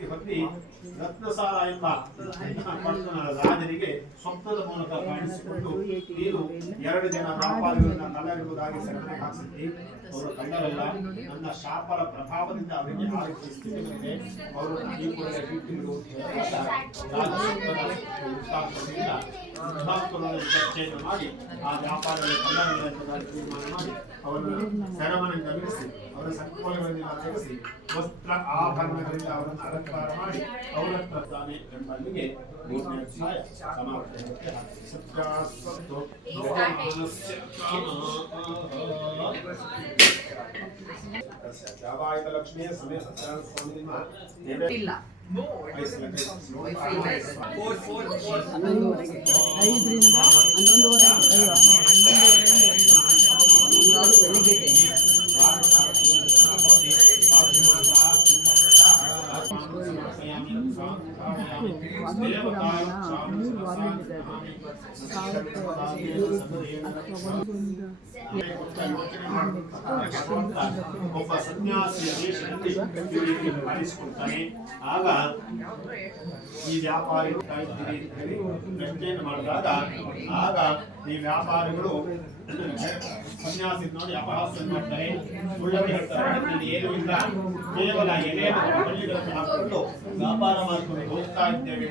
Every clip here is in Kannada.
ಆಸಕ್ತಿ ಹೊಂದಿ ರತ್ನಸಾರ ಎಂಬ ರಾಜನಿಗೆ ಸ್ವಪ್ನದ ಮೂಲಕ ಕಾಣಿಸಿಕೊಂಡು ನೀನು ಎರಡು ಜನ ವ್ಯಾಪಾರಿಗಳನ್ನ ಕಳ್ಳರಿರುವುದಾಗಿ ಸೆರೆಮನೆ ಹಾಕಿಸಿದ್ದಿ ಅವರು ಕಳ್ಳರಲ್ಲ. ನನ್ನ ಶಾಪರ ಪ್ರಭಾವದಿಂದ ಅವರಿಗೆ ಆರೋಗ್ಯ ಸ್ಥಿತಿ ಬಂದಿದೆ ಅವರು ಈ ಕೂಡಲೇ ಬಿಟ್ಟು ಚರ್ಚೆಯನ್ನು ಮಾಡಿ ಆ ವ್ಯಾಪಾರಿಗಳ ಕಲ್ಯಾಣ ತೀರ್ಮಾನ ಮಾಡಿ ಅವರನ್ನು ಸೆರೆಮನೆಯಿಂದ ಬಿಡಿಸಿ ಅವರ ಸಂಕೋಲೆಗಳಿಂದ ತೆಗೆಸಿ ವಸ್ತ್ರ ಆಭರಣಗಳಿಂದ ಅವರನ್ನು ಅಲಂಕಾರ ಮಾಡಿ ಅವರ ತಾನೆ ಎಂಬಲ್ಲಿಗೆ ಮೂರನೇ ಲಕ್ಷ್ಮಿಯ ಸ್ವಾಮಿ ನಿಮ್ಮ ದೇವೇ ಇಲ್ಲ ಹನ್ನೊಂದುವರೆಗೆ ಐದರಿಂದ ಹನ್ನೊಂದುವರೆಗೆ ಅಯ್ಯೋ ಹನ್ನೊಂದುವರೆಯಿಂದ ಒಂದು ಬೆಳಿಗ್ಗೆ ಒಬ್ಬ ಸನ್ಯಾಸಿಯ ದೇಶದಲ್ಲಿ ಈ ರೀತಿ ಆಗ ಈ ವ್ಯಾಪಾರಿ ಪ್ರಶ್ನೆಯನ್ನು ಮಾಡಿದಾಗ ಆಗ ಈ ವ್ಯಾಪಾರಿಗಳು ಸನ್ಯಾಸಿ ನೋಡಿ ಅಪಹಾಸ್ಯ ಮಾಡ್ತಾರೆ ಸುಳ್ಳನ್ನು ಹೇಳ್ತಾರೆ ಏನೂ ಇಲ್ಲ ಕೇವಲ ಎಲೆಯನ್ನು ಬಳ್ಳಿಗಳನ್ನು ಹಾಕೊಂಡು ವ್ಯಾಪಾರ ಮಾಡ್ಕೊಂಡು ಹೋಗ್ತಾ ಇದ್ದೇವೆ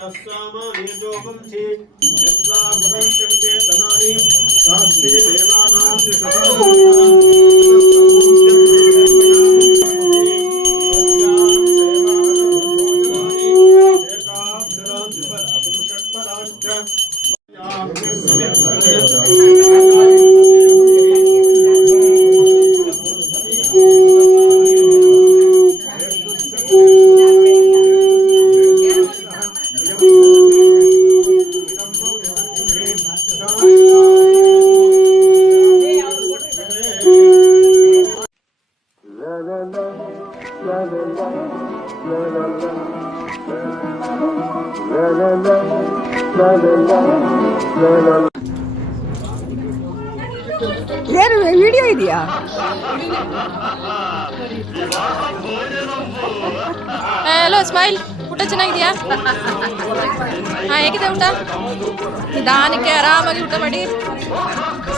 तस्सामायजोपंसि यद्वा गुणं चेतनानि साक्षी देवानां च ಏನು ವಿಡಿಯೋ ಇದೆಯಾ? ಹಲೋ ಸ್ಮೈಲ್ ಊಟ ಚೆನ್ನಾಗಿದೆಯಾ? ಹಾಂ, ಹೇಗಿದೆ ಊಟ? ನಿಧಾನಕ್ಕೆ ಆರಾಮಾಗಿ ಊಟ ಮಾಡಿ.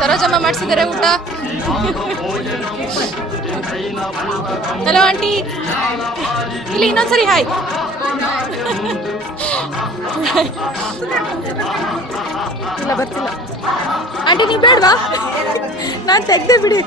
ಸರೋಜಮ್ಮ ಮಾಡಿಸಿದ್ದಾರೆ ಊಟ. ಹಲೋ ಆಂಟಿ ಇಲ್ಲಿ ಇನ್ನೊಂದ್ಸರಿ ಹಾಯ್ ಇಲ್ಲ, ಬರ್ತಿಲ್ಲ. ಆಂಟಿ ನೀವು ಬೇಡವಾ? ನಾನು ತೆಗ್ದೆ ಬಿಡಿ.